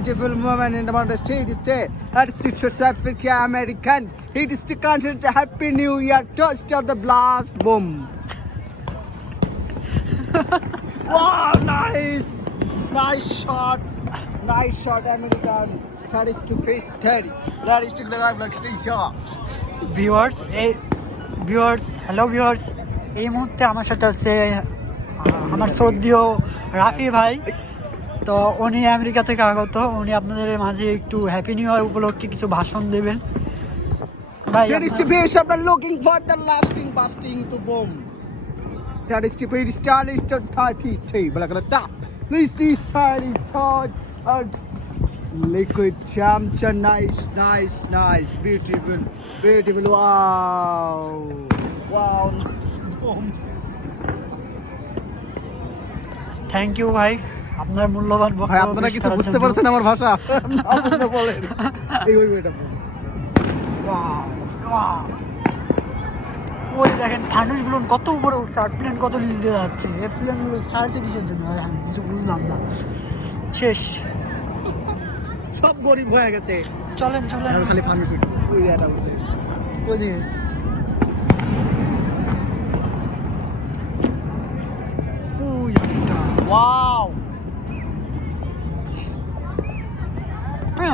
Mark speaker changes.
Speaker 1: Beautiful woman in the mountain state there. That South Africa American. It is the country the Happy New Year toast of the blast boom. wow, nice, nice shot, nice shot, American. That is to face 30. That is to black shot.
Speaker 2: Viewers এই viewers hello viewers এই মুহূর্তে আমার সাথে আছে আমার শ্রদ্ধীয় রাফি ভাই তো উনি আমেরিকা থেকে আগত উনি আপনাদের মাঝে একটু হ্যাপি নিউ ইয়ার উপলক্ষে কিছু ভাষণ দেবেন। ভাই
Speaker 1: ইট ইজ টু বি আপনারা looking lasting busting to bomb that is to be star is to 33 black লা টা please the star liquid charm nice nice nice beautiful beautiful wow wow bomb
Speaker 2: thank you ভাই। আপনার মূল্যবান
Speaker 1: ভাই আপনারা কিছু বুঝতে পারছেন আমার ভাষা? বলেন। এই ওই ওইটা.
Speaker 2: ওই দেখেন ফানুসগুলো কত উপরে উঠছে আর প্লেন কত নিচ দিয়ে যাচ্ছে। এই প্লেনগুলো সার্চে কিসের জন্য ভাই আমি কিছু বুঝলাম না। শেষ।
Speaker 1: সব গরিব হয়ে গেছে।
Speaker 2: চলেন চলেন।
Speaker 1: খালি ফার্মেসি ওই এটা উঠছে
Speaker 2: ওইদিকে
Speaker 1: ওই ওয়াও।